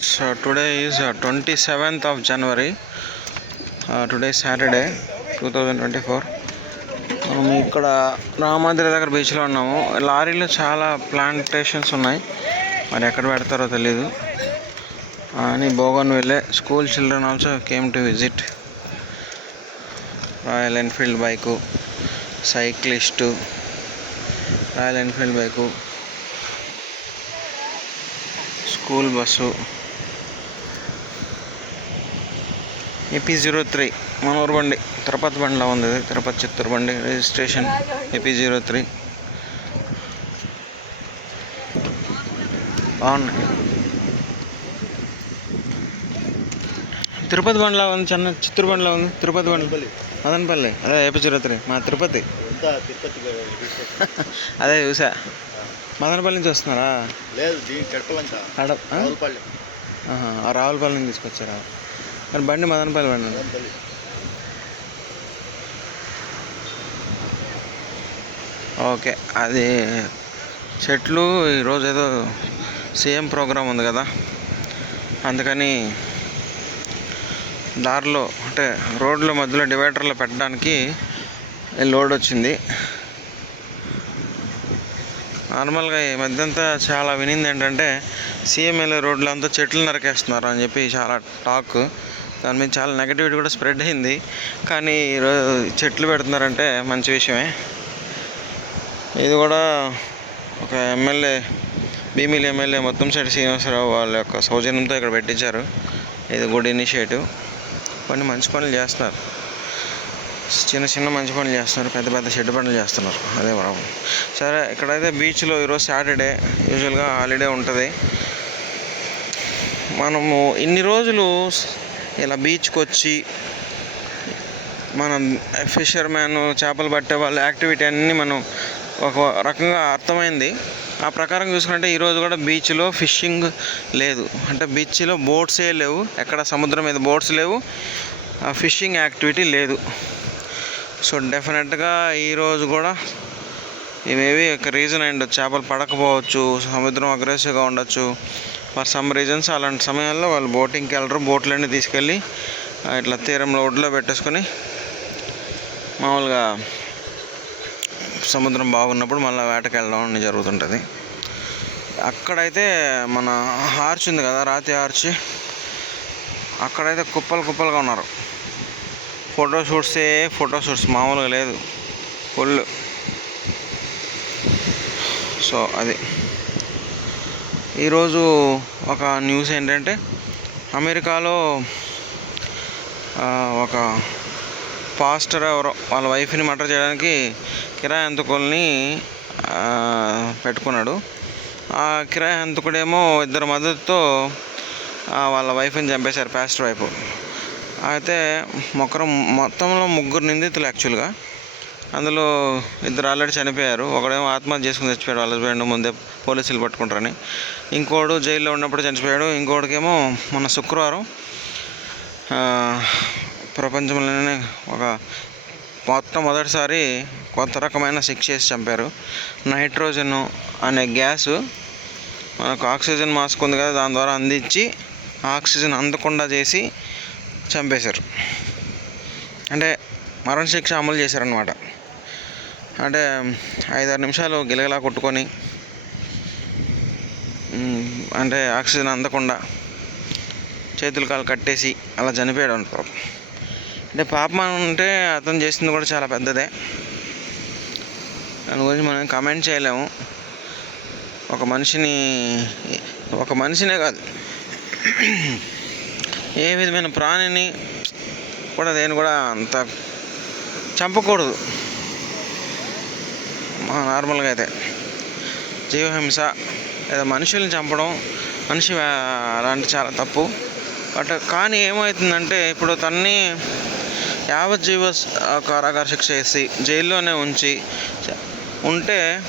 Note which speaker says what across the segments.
Speaker 1: So today is uh, 27th of January. Uh, today thousand Saturday, 2024. మనం ఇక్కడ రామాంధ్ర దగ్గర బీచ్లో ఉన్నాము. లారీలో చాలా ప్లాంటేషన్స్ ఉన్నాయి. మరి ఎక్కడ పెడతారో తెలీదు. అని బోగన్ వెళ్ళే school children also came to visit Royal Enfield bike cyclist Royal Enfield bike school bus AP zero three మన ఊరు బండి తిరుపతి బండిలో ఉంది తిరుపతి చిత్తూరు బండి రిజిస్ట్రేషన్ ఏపీ జీరో త్రీ. బాగున్నాయి. తిరుపతి బండిలో ఉంది చిన్న చిత్తూరు బండిలో ఉంది. తిరుపతి బండి. మదనపల్లి. అదే ఏపీ జీరో త్రీ మా తిరుపతి. అదే చూసా. మదనపల్లి నుంచి వస్తున్నారా?
Speaker 2: లేదు రావులపల్లి
Speaker 1: నుంచి తీసుకొచ్చారా? మరి బండి మదనపల్లి బండి ఓకే అది చెట్లు ఈరోజు ఏదో సీఎం ప్రోగ్రాం ఉంది కదా. అందుకని దారిలో అంటే రోడ్ల మధ్యలో డివైడర్లో పెట్టడానికి లోడ్ వచ్చింది. నార్మల్గా ఈ మధ్యంతా చాలా వినింది ఏంటంటే సీఎం వెళ్ళే రోడ్లు అంతా చెట్లు నరికేస్తున్నారు అని చెప్పి చాలా టాక్. దాని మీద చాలా నెగటివిటీ కూడా స్ప్రెడ్ అయింది. కానీ ఈరోజు చెట్లు పెడుతున్నారంటే మంచి విషయమే. ఇది కూడా ఒక ఎమ్మెల్యే భీమిలి ఎమ్మెల్యే మొత్తంశెట్టి శ్రీనివాసరావు వాళ్ళ యొక్క సౌజన్యంతో ఇక్కడ పెట్టించారు. ఇది గుడ్ ఇనిషియేటివ్ కొన్ని మంచి పనులు చేస్తున్నారు. చిన్న చిన్న మంచి పనులు చేస్తున్నారు. పెద్ద పెద్ద షెడ్ పనులు చేస్తున్నారు. అదే ప్రాబ్లం సరే ఇక్కడైతే బీచ్లో ఈరోజు సాటర్డే యూజువల్గా హాలిడే ఉంటుంది. మనము ఇన్ని రోజులు ఇలా బీచ్కి వచ్చి మనం ఫిషర్మ్యాన్ చేపలు పట్టే వాళ్ళ యాక్టివిటీ అన్నీ మనం ఒక రకంగా అర్థమైంది. ఆ ప్రకారం చూసుకుంటే ఈరోజు కూడా బీచ్లో ఫిషింగ్ లేదు. అంటే బీచ్లో బోట్సే లేవు. ఎక్కడ సముద్రం మీద బోట్స్ లేవు. ఫిషింగ్ యాక్టివిటీ లేదు. సో డెఫినెట్గా ఈరోజు కూడా ఇవేవి ఒక రీజన్ అండ్ ఉండొచ్చు చేపలు పడకపోవచ్చు సముద్రం అగ్రెసివ్గా ఉండొచ్చు. ఫర్ సమ్ రీజన్స్ అలాంటి సమయాల్లో వాళ్ళు బోటింగ్కి వెళ్ళరు. బోట్లన్నీ తీసుకెళ్ళి ఇట్లా తీరంలో ఒడ్లో పెట్టేసుకొని మామూలుగా సముద్రం బాగున్నప్పుడు మళ్ళీ వేటకి వెళ్ళడం అనేది జరుగుతుంటుంది. అక్కడైతే మన ఆర్చ్ ఉంది కదా రాతి ఆర్చ్ అక్కడైతే కుప్పలు కుప్పలుగా ఉన్నారు. ఫోటో షూట్సే ఫోటో షూట్స్ మామూలుగా లేదు. ఫుల్ సో అది. ఈరోజు ఒక న్యూస్ ఏంటంటే అమెరికాలో ఒక పాస్టర్ ఎవరో వాళ్ళ వైఫ్ని మర్డర్ చేయడానికి కిరాయి హంతకుల్ని పెట్టుకున్నాడు. ఆ కిరాయి హంతకుడేమో ఇద్దరు మద్దతుతో వాళ్ళ వైఫ్ని చంపేశారు పాస్టర్ వైపు. అయితే మొక్కరం మొత్తంలో ముగ్గురు నిందితులు యాక్చువల్గా. అందులో ఇద్దరు ఆల్రెడీ చనిపోయారు. ఒకడేమో ఆత్మహత్య చేసుకుని చచ్చిపోయాడు. వాళ్ళ హస్బెండ్ ముందే పోలీసులు పట్టుకుంటారని. ఇంకోడు జైల్లో ఉన్నప్పుడు చనిపోయాడు. ఇంకోటికేమో మొన్న శుక్రవారం ప్రపంచంలోనే ఒక మొట్టమొదటిసారి కొత్త రకమైన శిక్ష చేసి చంపారు. నైట్రోజన్ అనే గ్యాస్ మనకు ఆక్సిజన్ మాస్క్ ఉంది కదా దాని ద్వారా అందించి ఆక్సిజన్ అందకుండా చేసి చంపేశారు. అంటే మరణశిక్ష అమలు చేశారనమాట అంటే ఐదారు నిమిషాలు గిలగలా కొట్టుకొని అంటే ఆక్సిజన్ అందకుండా చేతులు కాలు కట్టేసి అలా చనిపోయాడు అంట పాపం అంటే పాపం అంటే అతను చేసింది కూడా చాలా పెద్దదే. దాని గురించి మనం కమెంట్ చేయలేము. ఒక మనిషిని ఒక మనిషినే కాదు. ఏ విధమైన ప్రాణిని కూడా దేని కూడా అంత చంపకూడదు. నార్మల్గా అయితే. జీవహింస లేదా మనుషుల్ని చంపడం మనిషి అలాంటి చాలా తప్పు. బట్ కానీ ఏమవుతుందంటే ఇప్పుడు తన్ని యావజ్జీవ కారాగార శిక్ష వేసి జైల్లోనే ఉంచి ఉంటే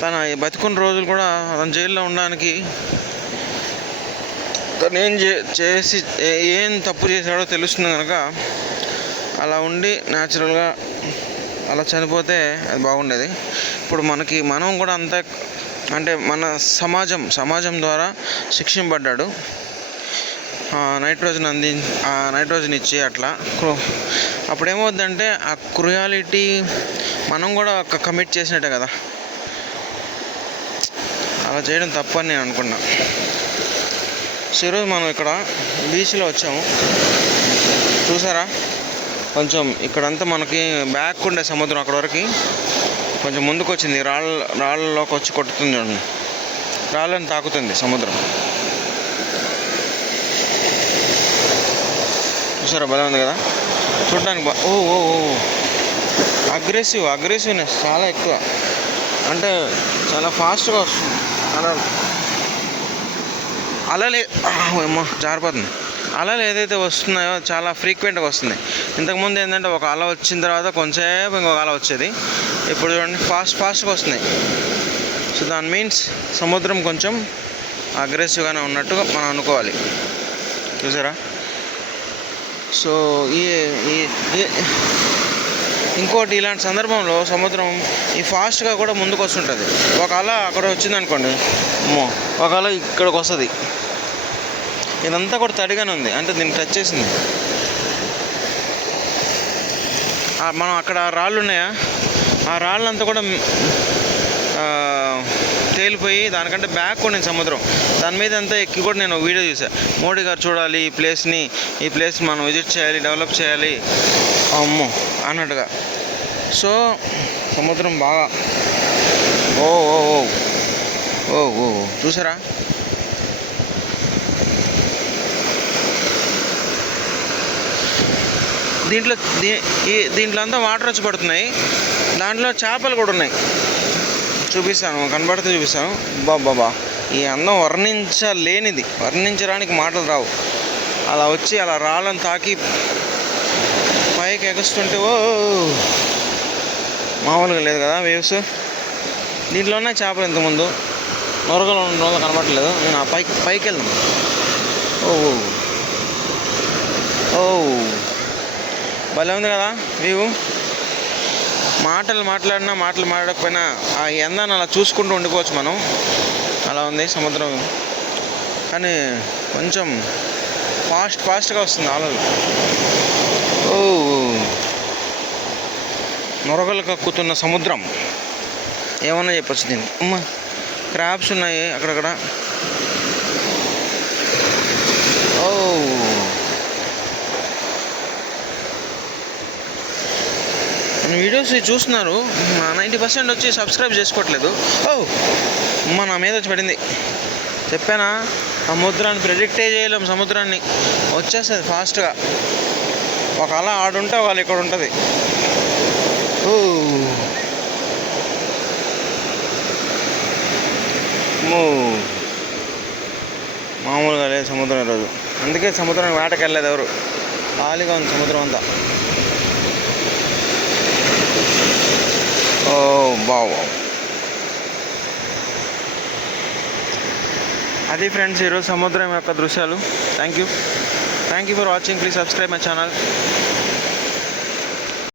Speaker 1: తన బతికున్న రోజులు కూడా తన జైల్లో ఉండడానికి తను ఏం చే చేసి ఏ- ఏం తప్పు చేశాడో తెలుస్తుంది కనుక అలా ఉండి న్యాచురల్గా అలా చనిపోతే అది బాగుండేది. ఇప్పుడు మనకి మనం కూడా అంత అంటే మన సమాజం సమాజం ద్వారా శిక్షింపడ్డాడు. నైట్రోజన్ అంది ఆ నైట్రోజన్ ఇచ్చి అట్లా క్రో- అప్పుడు ఆ క్రుయాలిటీ మనం కూడా ఒక కమిట్ చేసినట్టే కదా. అలా చేయడం తప్పని నేను అనుకున్నా. సో ఈరోజు మనం ఇక్కడ బీచ్లో వచ్చాము. చూసారా? కొంచెం ఇక్కడంతా మనకి బ్యాక్ ఉండే సముద్రం అక్కడ వరకు. కొంచెం ముందుకు వచ్చింది రాళ్ళ రాళ్ళలోకి వచ్చి కొట్టుతుంది చూడండి. రాళ్ళని తాకుతుంది సముద్రం. చూసారా? భలే ఉంది కదా? చూడడానికి ఓ ఓ ఓ అగ్రెసివ్ అగ్రెసివ్నెస్ చాలా ఎక్కువ. అంటే చాలా ఫాస్ట్గా వస్తుంది. అలా లేదు ఏమో జారిపోతుంది. అలలు ఏదైతే వస్తున్నాయో చాలా ఫ్రీక్వెంట్గా వస్తున్నాయి. ఇంతకుముందు ఏంటంటే ఒక అల వచ్చిన తర్వాత కొంచెంసేపు ఇంకొక అల వచ్చేది. ఇప్పుడు చూడండి ఫాస్ట్ ఫాస్ట్గా వస్తున్నాయి. సో దాని మీన్స్ సముద్రం కొంచెం అగ్రెసివ్గానే ఉన్నట్టుగా మనం అనుకోవాలి. చూసారా? సో ఈ ఈ- ఇంకోటి ఇలాంటి సందర్భంలో సముద్రం ఈ ఫాస్ట్గా కూడా ముందుకు వస్తుంటుంది ఒక అల అక్కడ వచ్చింది అనుకోండి అమ్మో ఒక అల ఇక్కడికి వస్తుంది. ఇదంతా కూడా తడిగానే ఉంది. అంటే దీన్ని టచ్ చేసింది. మనం అక్కడ రాళ్ళు ఉన్నాయా? ఆ రాళ్ళంతా కూడా తేలిపోయి దానికంటే బ్యాక్ ఉండింది సముద్రం. దాని మీద అంతా ఎక్కి కూడా నేను వీడియో చూసా. మోడీ గారు చూడాలి ఈ ప్లేస్ని ఈ ప్లేస్ మనం విజిట్ చేయాలి డెవలప్ చేయాలి. అమ్మో అన్నట్టుగా. సో సముద్రం బాగా ఓ ఓ. ఓ ఓ ఓ. చూసారా? దీంట్లో దీ- ఈ దీంట్లో అంతా వాటర్ వచ్చి పడుతున్నాయి. దాంట్లో చేపలు కూడా ఉన్నాయి. చూపిస్తాను కనబడితే చూపిస్తాను. బాబా ఈ అందం వర్ణించలేనిది. వర్ణించడానికి మాటలు రావు. అలా వచ్చి అలా రాళ్ళని తాకి పైకి ఎగుస్తుంటే ఓ మామూలుగా లేదు కదా వేవ్స్. దీంట్లో ఉన్నాయి చేపలు ఇంతకుముందు. నొరగలు నొరగలు కనబడట్లేదు నేను ఆ పైకి పైకి వెళ్దాం ఓ ఓ ఓ భలే ఉంది కదా వ్యూ. మాటలు మాట్లాడినా మాటలు మాట్లాడకపోయినా ఆ ఎందాన్ని అలా చూసుకుంటూ ఉండిపోవచ్చు మనం. అలా ఉంది సముద్రం. కానీ కొంచెం ఫాస్ట్ ఫాస్ట్గా వస్తుంది ఆలలు. ఓ. నొరగలు కక్కుతున్న సముద్రం. ఏమన్నా చెప్పొచ్చు దీన్ని? అమ్మ క్రాప్స్ ఉన్నాయి అక్కడక్కడ ఓ మన వీడియోస్ చూస్తున్నారు. నైంటీ పర్సెంట్ వచ్చి సబ్స్క్రైబ్ చేసుకోవట్లేదు. ఓ అమ్మ నా మీద వచ్చి పడింది. చెప్పానా? సముద్రాన్ని ప్రిడిక్టే చేయలేం సముద్రాన్ని. వచ్చేస్తుంది ఫాస్ట్గా. ఒక అలా ఆడుంటే వాళ్ళు ఇక్కడ ఉంటుంది. ఓ. మామూలుగా లేదు సముద్రం ఈరోజు. అందుకే సముద్రానికి వేటకెళ్ళలేదు ఎవరు. ఖాళీగా ఉంది సముద్రం అంతా ఓ బావు అది ఫ్రెండ్స్ ఈరోజు సముద్రం యొక్క దృశ్యాలు. Thank you thank you for watching please subscribe my channel